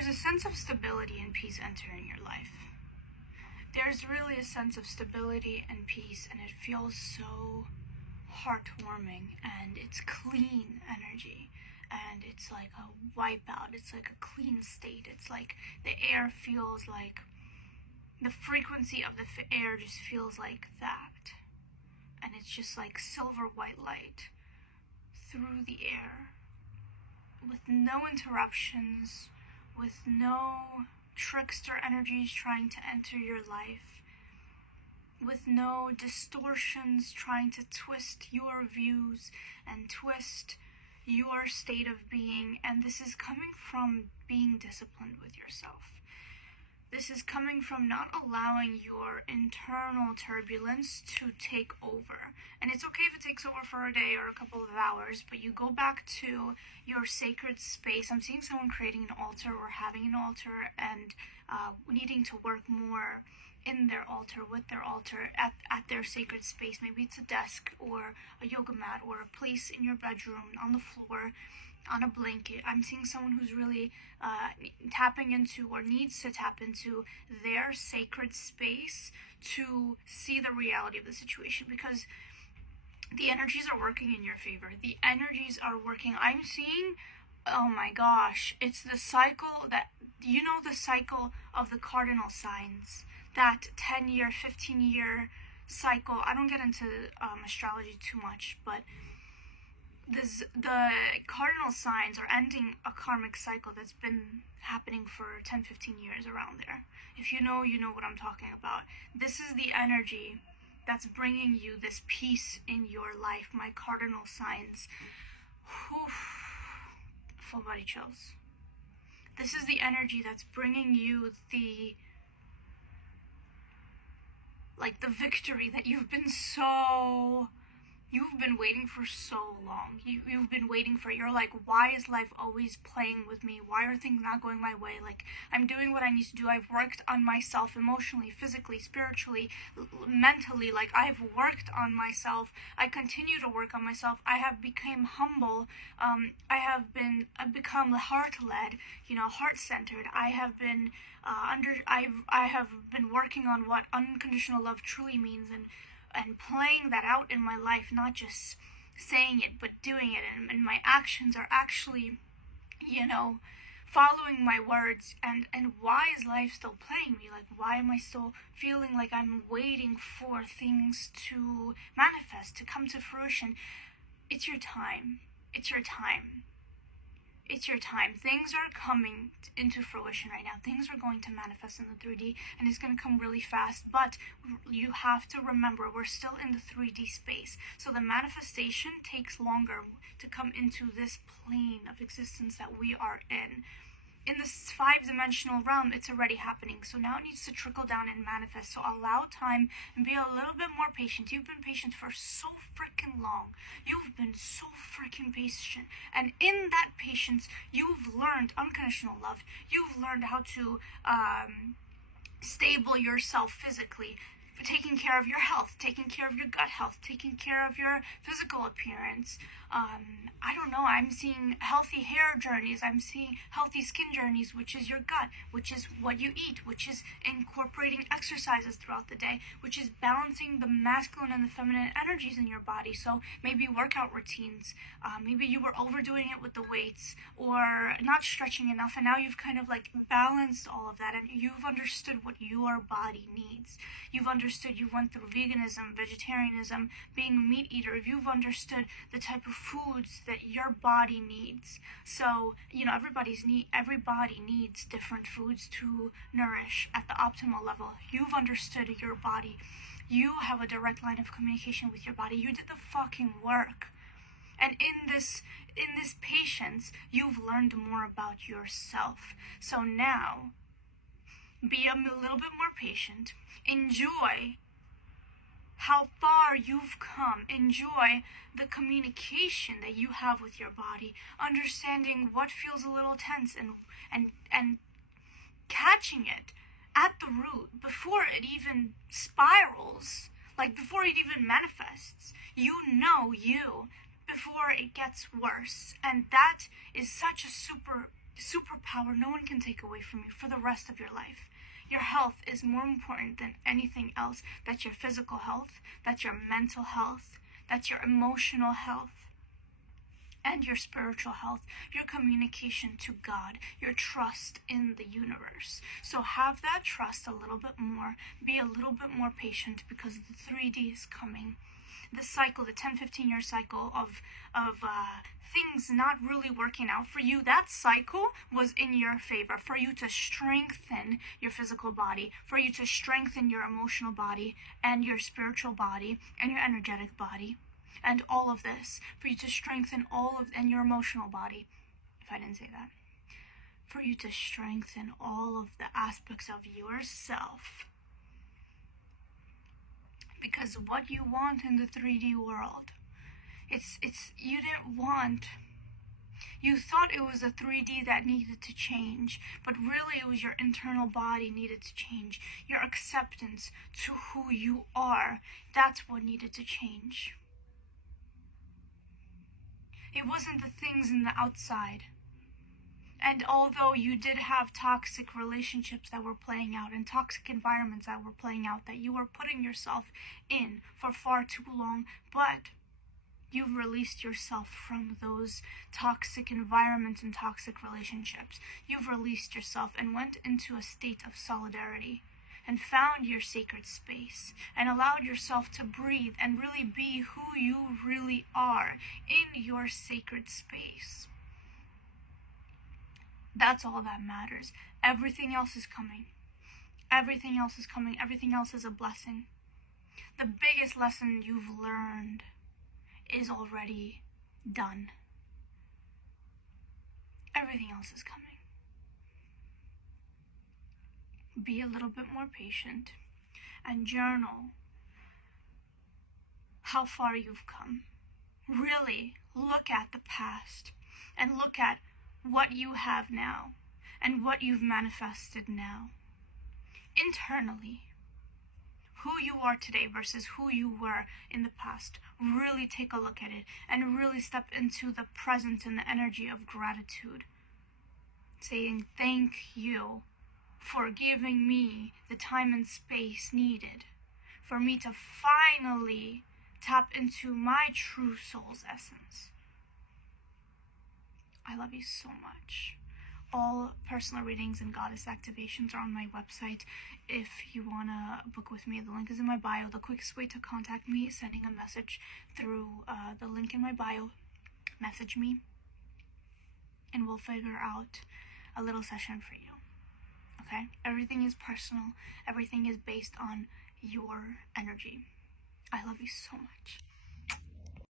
there's a sense of stability and peace entering your life. There's really a sense of stability and peace, and it feels so heartwarming, and it's clean energy, and it's like a wipeout. It's like a clean state. It's like the air feels like, the frequency of the air just feels like that, and it's just like silver white light through the air, with no interruptions, with no trickster energies trying to enter your life, with no distortions trying to twist your views and twist your state of being. And this is coming from being disciplined with yourself. This is coming from not allowing your internal turbulence to take over. And it's okay if it takes over for a day or a couple of hours, but you go back to your sacred space. I'm seeing someone creating an altar or having an altar and needing to work more in their altar, with their altar, at their sacred space. Maybe it's a desk or a yoga mat or a place in your bedroom, on the floor, on a blanket. I'm seeing someone who's really tapping into, or needs to tap into, their sacred space to see the reality of the situation, because the energies are working in your favor. The energies are working. I'm seeing, oh my gosh, it's the cycle that, you know, the cycle of the cardinal signs, that 10-year, 15-year cycle. I don't get into astrology too much, but the cardinal signs are ending a karmic cycle that's been happening for 10, 15 years, around there. If you know, you know what I'm talking about. This is the energy that's bringing you this peace in your life, my cardinal signs. Whew. Full body chills. This is the energy that's bringing you the victory that you've been waiting for so long. You've been waiting for. You're like, why is life always playing with me? Why are things not going my way? Like, I'm doing what I need to do. I've worked on myself emotionally, physically, spiritually, mentally. Like, I've worked on myself. I continue to work on myself. I have become humble. I've become heart-led, heart-centered. I have been I have been working on what unconditional love truly means, and playing that out in my life, not just saying it, but doing it. And my actions are actually, following my words. And why is life still playing me? Like, why am I still feeling like I'm waiting for things to manifest, to come to fruition? It's your time. It's your time. It's your time. Things are coming into fruition right now. Things are going to manifest in the 3D, and it's going to come really fast. But you have to remember, we're still in the 3D space. So the manifestation takes longer to come into this plane of existence that we are in. In this 5-dimensional realm, it's already happening. So now it needs to trickle down and manifest. So allow time and be a little bit more patient. You've been patient for so freaking long. You've been so freaking patient. And in that patience, you've learned unconditional love. You've learned how to stable yourself physically, taking care of your health, taking care of your gut health, taking care of your physical appearance. I don't know, I'm seeing healthy hair journeys, I'm seeing healthy skin journeys, which is your gut, which is what you eat, which is incorporating exercises throughout the day, which is balancing the masculine and the feminine energies in your body. So maybe workout routines, maybe you were overdoing it with the weights, or not stretching enough, and now you've kind of balanced all of that, and you've understood what your body needs. You've understood, you went through veganism, vegetarianism, being a meat eater. You've understood the type of foods that your body needs. So, everybody needs different foods to nourish at the optimal level. You've understood your body. You have a direct line of communication with your body. You did the fucking work. And in this patience, you've learned more about yourself. So now, be a little bit more patient. Enjoy how far you've come. Enjoy the communication that you have with your body, understanding what feels a little tense, and catching it at the root before it even spirals, before it even manifests. You before it gets worse. And that is such a super superpower no one can take away from you for the rest of your life. Your health is more important than anything else. That's your physical health, that's your mental health, that's your emotional health, and your spiritual health, your communication to God, your trust in the universe. So have that trust a little bit more, be a little bit more patient, because the 3D is coming. The cycle, the 10-15 year cycle of things not really working out for you, that cycle was in your favor, for you to strengthen your physical body, for you to strengthen your emotional body and your spiritual body and your energetic body, and all of this, for you to strengthen and your emotional body, if I didn't say that, for you to strengthen all of the aspects of yourself. Because what you want in the 3D world, you thought it was the 3D that needed to change, but really it was your internal body needed to change. Your acceptance to who you are, that's what needed to change. It wasn't the things in the outside. And although you did have toxic relationships that were playing out and toxic environments that were playing out that you were putting yourself in for far too long, but you've released yourself from those toxic environments and toxic relationships. You've released yourself and went into a state of solidarity and found your sacred space and allowed yourself to breathe and really be who you really are in your sacred space. That's all that matters. Everything else is coming. Everything else is coming. Everything else is a blessing. The biggest lesson you've learned is already done. Everything else is coming. Be a little bit more patient and journal how far you've come. Really look at the past and look at what you have now and what you've manifested now. Internally, who you are today versus who you were in the past. Really take a look at it and really step into the present and the energy of gratitude. Saying thank you for giving me the time and space needed for me to finally tap into my true soul's essence. I love you so much. All personal readings and goddess activations are on my website. If you want to book with me, the link is in my bio. The quickest way to contact me is sending a message through the link in my bio. Message me and we'll figure out a little session for you. Okay? Everything is personal. Everything is based on your energy. I love you so much.